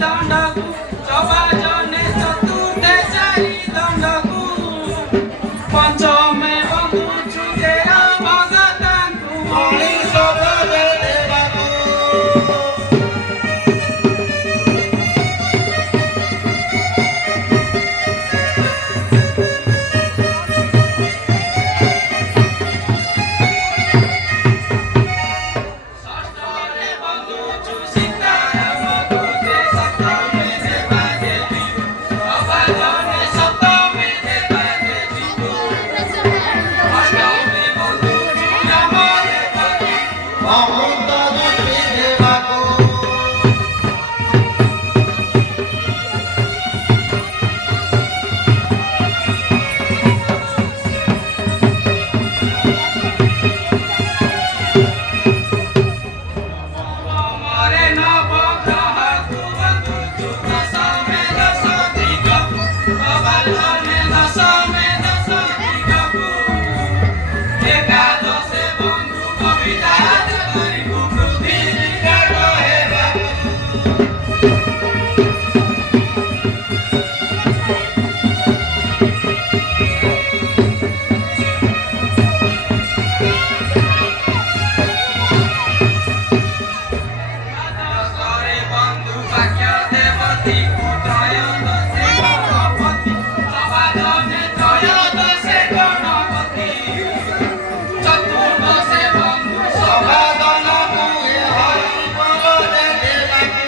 ଦଣ୍ଡକୁ ଚବାଜନେ ଚତୁର୍ଥେ ଚାରି ଦଣ୍ଡକୁ ପଞ୍ଚମେ ବନ୍ଧୁଛୁ ଦେହ ଭଗତାଙ୍କୁ ମଣିଷ ପଦେ ଦେବାକୁ ଷଷ୍ଠରେ ବନ୍ଧୁଛୁ ସୀତାରାମକୁ ଦେ ସପ୍ତମେ ଦେବା ଦେବୀ ଚବାଜନେ ସପ୍ତମେ ଦେବା ଦେବୀକୁ ଅଷ୍ଟମେ ବନ୍ଧୁଛୁ ରାମ ଦେବକୁ ଅମୃତ ଦୃଷ୍ଟି ଦେବାକୁ ମରେ ନବଗ୍ରହକୁ ବନ୍ଧୁଛୁ ଦଶମେ ଦଶ ଦିଗକୁ ଚବାଜନେ ଦଶମେ ଦଶ ଦିଗକୁ ଏକାଦଶେ ବନ୍ଧୁ କବିତା କରିବୁ ପୃଥିବୀ କାଟ ହେବାକୁ ଦ୍ୱାଦଶରେ ବନ୍ଧୁ ବାକ୍ୟ ଦେବତୀକୁ ତ୍ରୟୋଦଶେ ଗଣପତି ଚବାଜନେ ତ୍ରୟୋଦଶେ ଗଣପତି ଚତୁର୍ଦ୍ଦଶେ ବନ୍ଧୁ ସଭାଦନକୁ ଏ ହରିବୋଲ ଦେବାକୁ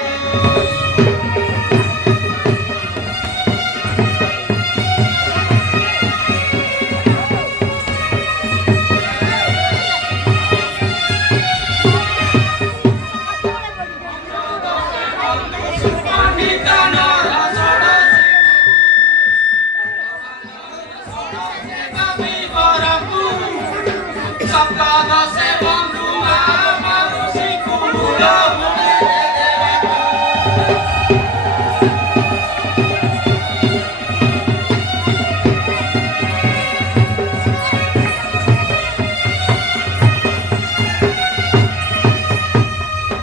ପଣ୍ଡିତ ନର ଷୋଡ଼ଶେ କବି ବରକୁ ସପ୍ତଦଶେ ବନ୍ଧୁ ମହାମରୁଷିକୁ ମୂଳ ମୂଳେ ଦେବାକୁ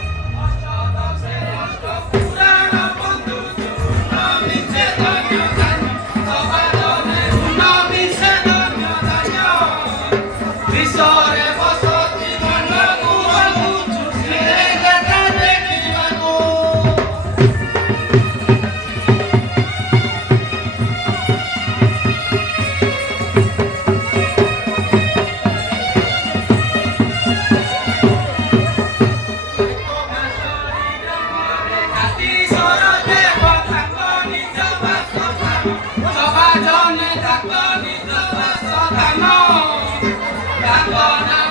ଅଷ୍ଟଦଶେ ଅଷ୍ଟପୁରାଣ ବନ୍ଧୁଛୁ ଊନବିଂଶେ ଧନ୍ୟ ଧାନ୍ୟ ଚବାଜନେ ଊନବିଂଶେ ଧନ୍ୟ ଧାନ୍ୟ ବିଶ୍ୱରେ ବସତି ମଣ୍ଡକୁ ବନ୍ଧୁଛୁ ଶ୍ରୀରେ ଦେଖା ଦେଖିବାକୁ କାତୀଶ୍ୱର ଦେବ ତାଙ୍କ ନିଜ ବାସସ୍ଥାନ ଚବାଜନେ ତାଙ୍କ ନିଜ ବାସସ୍ଥାନ ତାଙ୍କ ନାଁ